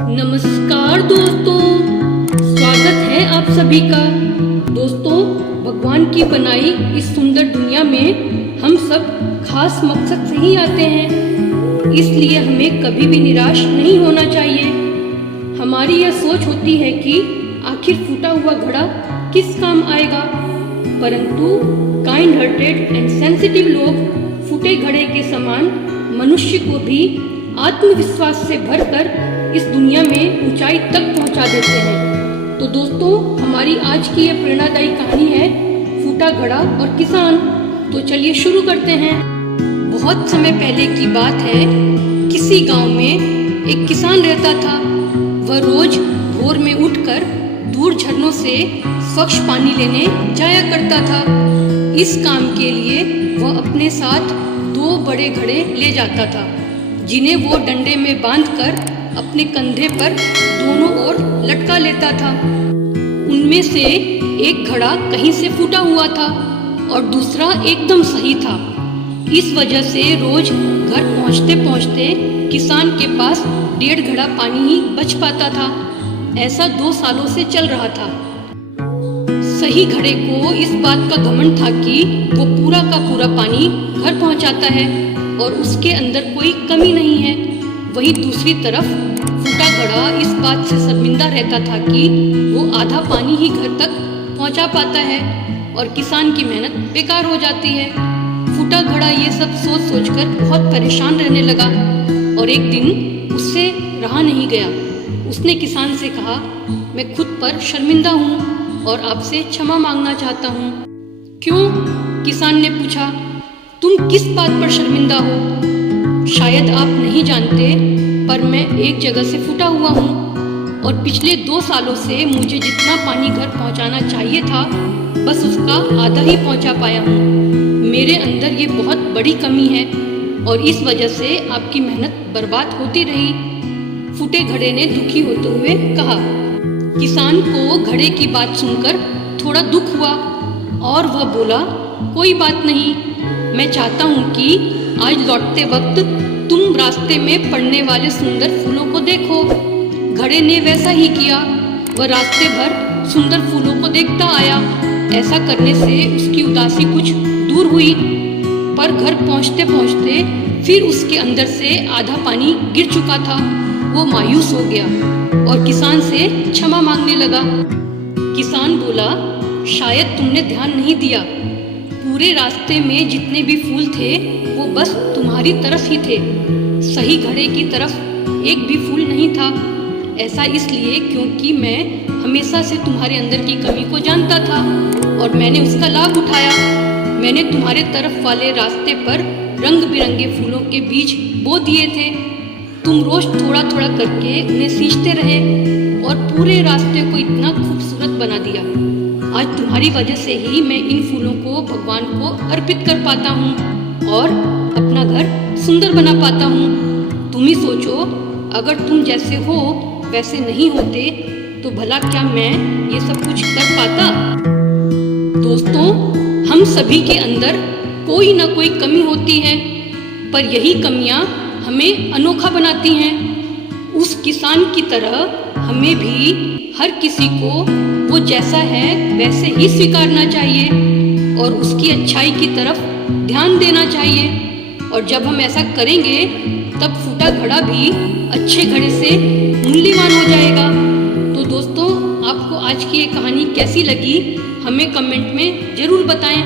नमस्कार दोस्तों, स्वागत है आप सभी का। दोस्तों, भगवान की बनाई इस सुंदर दुनिया में हम सब खास मकसद से ही आते हैं, इसलिए हमें कभी भी निराश नहीं होना चाहिए। हमारी यह सोच होती है कि आखिर फूटा हुआ घड़ा किस काम आएगा, परंतु काइंड हार्टेड एंड सेंसिटिव लोग फूटे घड़े के समान मनुष्य को भी आत्मविश्वास से भरकर इस दुनिया में ऊंचाई तक पहुंचा देते हैं। तो दोस्तों, हमारी आज की ये प्रेरणादायी कहानी है फूटा घड़ा और किसान। तो चलिए शुरू करते हैं। बहुत समय पहले की बात है, किसी गांव में एक किसान रहता था। वह रोज भोर में उठकर दूर झरनों से स्वच्छ पानी लेने जाया करता था। इस काम के लिए वह अपने साथ 2 बड़े घड़े ले जाता था, जिन्हें वो डंडे में बांधकर अपने कंधे पर दोनों ओर लटका लेता था। उनमें से एक घड़ा कहीं से फूटा हुआ था और दूसरा एकदम सही था। इस वजह से रोज घर पहुंचते पहुंचते किसान के पास 1.5 घड़ा पानी ही बच पाता था। ऐसा 2 सालों से चल रहा था। सही घड़े को इस बात का घमंड था कि वो पूरा का पूरा पानी घर पहुंचाता है और उसके अंदर कोई कमी नहीं है। वहीं दूसरी तरफ फूटा घड़ा इस बात से शर्मिंदा रहता था कि वो आधा पानी ही घर तक पहुंचा पाता है और किसान की मेहनत बेकार हो जाती है। फूटा घड़ा ये सब सोच सोचकर बहुत परेशान रहने लगा और एक दिन उससे रहा नहीं गया। उसने किसान से कहा, मैं खुद पर शर्मिंदा हूँ और आपसे क्षमा मांगना चाहता हूँ। क्यों? किसान ने पूछा। तुम किस बात पर शर्मिंदा हो? शायद आप नहीं जानते, पर मैं एक जगह से फूटा हुआ हूँ और पिछले 2 सालों से मुझे जितना पानी घर पहुँचाना चाहिए था, बस उसका आधा ही पहुँचा पाया हूँ। मेरे अंदर ये बहुत बड़ी कमी है और इस वजह से आपकी मेहनत बर्बाद होती रही। फूटे घड़े ने दुखी होते हुए कहा। किसान को घड़े की बात सुनकर थोड़ा दुख हुआ और वह बोला, कोई बात नहीं, मैं चाहता हूँ कि आज लौटते वक्त तुम रास्ते में पड़ने वाले सुंदर फूलों को देखो। घड़े ने वैसा ही किया। वह रास्ते भर सुंदर फूलों को देखता आया। ऐसा करने से उसकी उदासी कुछ दूर हुई, पर घर पहुँचते पहुँचते फिर उसके अंदर से आधा पानी गिर चुका था। वो मायूस हो गया और किसान से क्षमा मांगने लगा। किसान बोला, शायद तुमने ध्यान नहीं दिया। पूरे रास्ते में जितने भी फूल थे वो बस तुम्हारी तरफ ही थे। सही घड़े की तरफ एक भी फूल नहीं था। ऐसा इसलिए क्योंकि मैं हमेशा से तुम्हारे अंदर की कमी को जानता था और मैंने उसका लाभ उठाया। मैंने तुम्हारे तरफ वाले रास्ते पर रंग बिरंगे फूलों के बीज बो दिए थे। तुम रोज थोड़ा थोड़ा करके उन्हें सींचते रहे और पूरे रास्ते को इतना खूबसूरत बना दिया। आज तुम्हारी वजह से ही मैं इन फूलों को भगवान को अर्पित कर पाता हूँ और अपना घर सुंदर बना पाता हूँ। तुम ही सोचो, अगर तुम जैसे हो वैसे नहीं होते तो भला क्या मैं ये सब कुछ कर पाता? दोस्तों, हम सभी के अंदर कोई ना कोई कमी होती है, पर यही कमियां हमें अनोखा बनाती हैं। उस किसान की तरह हमें भी हर किसी को वो जैसा है वैसे ही स्वीकारना चाहिए और उसकी अच्छाई की तरफ ध्यान देना चाहिए। और जब हम ऐसा करेंगे तब फूटा घड़ा भी अच्छे घड़े से मूल्यवान हो जाएगा। तो दोस्तों, आपको आज की ये कहानी कैसी लगी हमें कमेंट में ज़रूर बताएं।